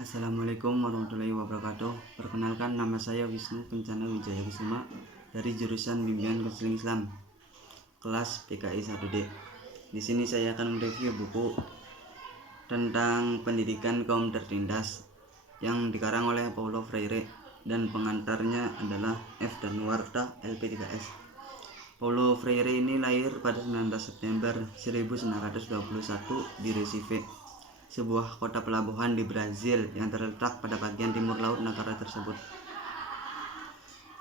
Assalamualaikum warahmatullahi wabarakatuh. Perkenalkan, nama saya Wisnu Kencana Wijaya Kusuma dari jurusan Bimbingan Konseling Islam kelas PKI 1D. Di sini saya akan mereview buku tentang pendidikan kaum tertindas yang dikarang oleh Paulo Freire dan pengantarnya adalah F. Danuarta LP3S. Paulo Freire ini lahir pada 19 September 1921 di Recife, sebuah kota pelabuhan di Brazil yang terletak pada bagian timur laut negara tersebut.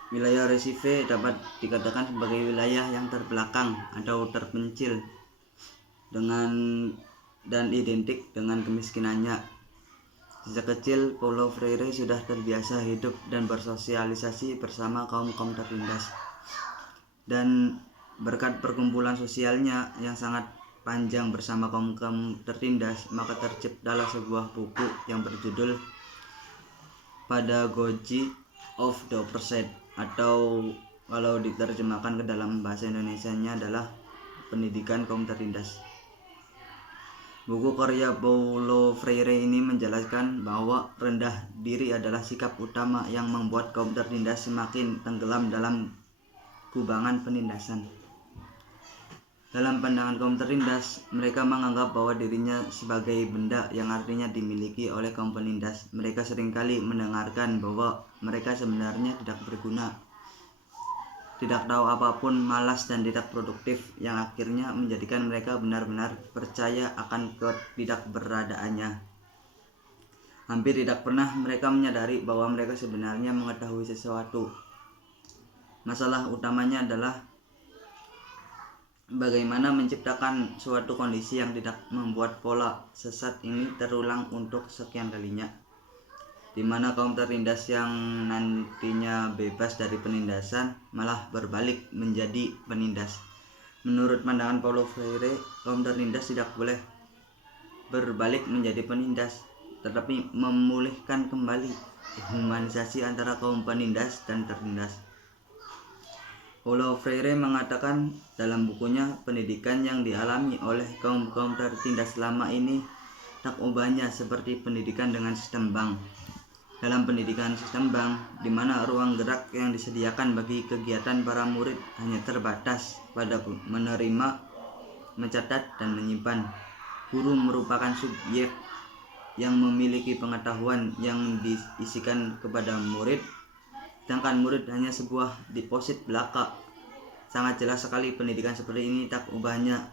Wilayah Recife dapat dikatakan sebagai wilayah yang terbelakang atau terpencil dan identik dengan kemiskinannya. Sejak kecil, Paulo Freire sudah terbiasa hidup dan bersosialisasi bersama kaum-kaum tertindas. Dan berkat perkumpulan sosialnya yang sangat panjang bersama kaum-kaum tertindas, maka terciptalah sebuah buku yang berjudul Pedagogy of the Oppressed, atau kalau diterjemahkan ke dalam bahasa Indonesianya adalah Pendidikan Kaum Tertindas. Buku karya Paulo Freire ini menjelaskan bahwa rendah diri adalah sikap utama yang membuat kaum tertindas semakin tenggelam dalam kubangan penindasan. Dalam pandangan kaum tertindas, mereka menganggap bahwa dirinya sebagai benda yang artinya dimiliki oleh kaum penindas. Mereka seringkali mendengarkan bahwa mereka sebenarnya tidak berguna, tidak tahu apapun, malas dan tidak produktif, yang akhirnya menjadikan mereka benar-benar percaya akan ketidakberadaannya. Hampir tidak pernah mereka menyadari bahwa mereka sebenarnya mengetahui sesuatu. Masalah utamanya adalah bagaimana menciptakan suatu kondisi yang tidak membuat pola sesat ini terulang untuk sekian kalinya, di mana kaum tertindas yang nantinya bebas dari penindasan malah berbalik menjadi penindas. Menurut pandangan Paulo Freire, kaum tertindas tidak boleh berbalik menjadi penindas, tetapi memulihkan kembali humanisasi antara kaum penindas dan tertindas. Paulo Freire mengatakan dalam bukunya, pendidikan yang dialami oleh kaum-kaum tertindas selama ini tak ubahnya seperti pendidikan dengan sistem bank. Dalam pendidikan sistem bank, di mana ruang gerak yang disediakan bagi kegiatan para murid hanya terbatas pada menerima, mencatat, dan menyimpan. Guru merupakan subjek yang memiliki pengetahuan yang diisikan kepada murid, sedangkan murid hanya sebuah deposit belaka. Sangat jelas sekali pendidikan seperti ini tak ubahnya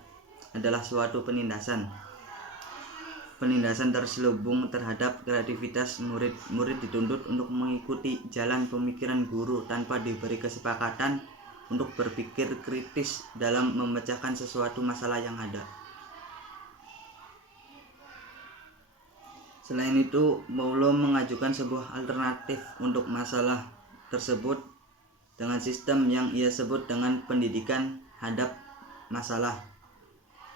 adalah suatu penindasan. Penindasan terselubung terhadap kreativitas murid. Murid dituntut untuk mengikuti jalan pemikiran guru tanpa diberi kesepakatan untuk berpikir kritis dalam memecahkan sesuatu masalah yang ada. Selain itu, Paulo mengajukan sebuah alternatif untuk masalah tersebut dengan sistem yang ia sebut dengan pendidikan hadap masalah.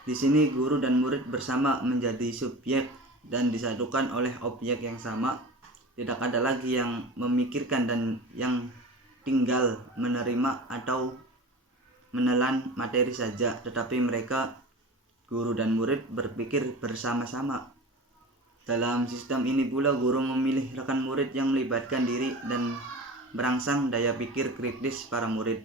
Di sini guru dan murid bersama menjadi subjek dan disatukan oleh objek yang sama. Tidak ada lagi yang memikirkan dan yang tinggal menerima atau menelan materi saja, tetapi mereka, guru dan murid, berpikir bersama-sama. Dalam sistem ini pula guru memilih rekan murid yang melibatkan diri dan merangsang daya pikir kritis para murid.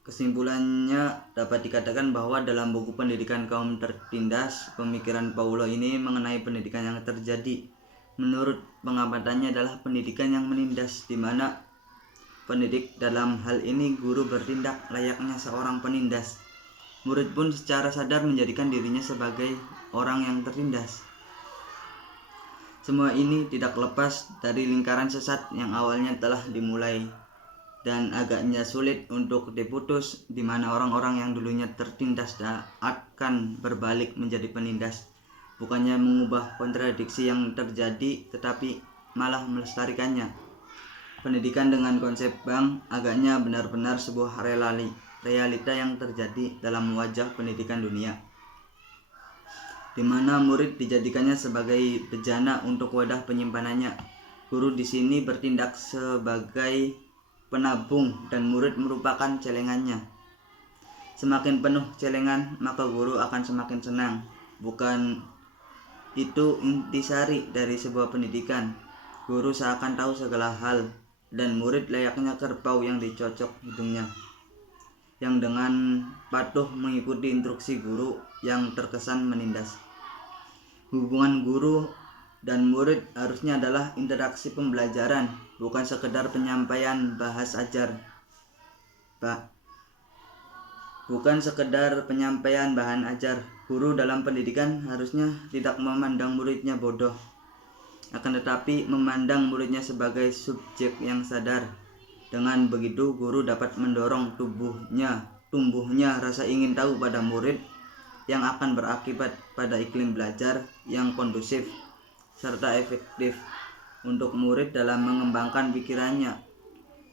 Kesimpulannya dapat dikatakan bahwa dalam buku Pendidikan Kaum Tertindas, pemikiran Paulo ini mengenai pendidikan yang terjadi menurut pengamatannya adalah pendidikan yang menindas, di mana pendidik, dalam hal ini guru, bertindak layaknya seorang penindas. Murid pun secara sadar menjadikan dirinya sebagai orang yang tertindas. Semua ini tidak lepas dari lingkaran sesat yang awalnya telah dimulai dan agaknya sulit untuk diputus, di mana orang-orang yang dulunya tertindas akan berbalik menjadi penindas, bukannya mengubah kontradiksi yang terjadi tetapi malah melestarikannya. Pendidikan dengan konsep bank agaknya benar-benar sebuah realita yang terjadi dalam wajah pendidikan dunia, di mana murid dijadikannya sebagai bejana untuk wadah penyimpanannya. Guru di sini bertindak sebagai penabung dan murid merupakan celengannya. Semakin penuh celengan, maka guru akan semakin senang. Bukan itu intisari dari sebuah pendidikan. Guru seakan tahu segala hal, dan murid layaknya kerbau yang dicocok hidungnya, yang dengan patuh mengikuti instruksi guru yang terkesan menindas. Hubungan guru dan murid harusnya adalah interaksi pembelajaran, bukan sekedar penyampaian bahas ajar. Bukan sekedar penyampaian bahan ajar. Guru dalam pendidikan harusnya tidak memandang muridnya bodoh, akan tetapi memandang muridnya sebagai subjek yang sadar. Dengan begitu, guru dapat mendorong tumbuhnya rasa ingin tahu pada murid, yang akan berakibat pada iklim belajar yang kondusif serta efektif untuk murid dalam mengembangkan pikirannya.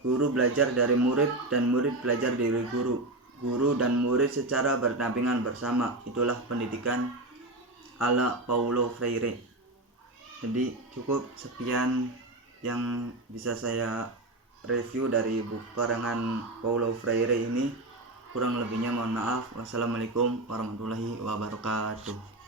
Guru belajar dari murid dan murid belajar dari guru. Guru dan murid secara berdampingan bersama. Itulah pendidikan ala Paulo Freire. Jadi cukup sekian yang bisa saya review dari buku karangan Paulo Freire ini. Kurang lebihnya mohon maaf. Wassalamualaikum warahmatullahi wabarakatuh.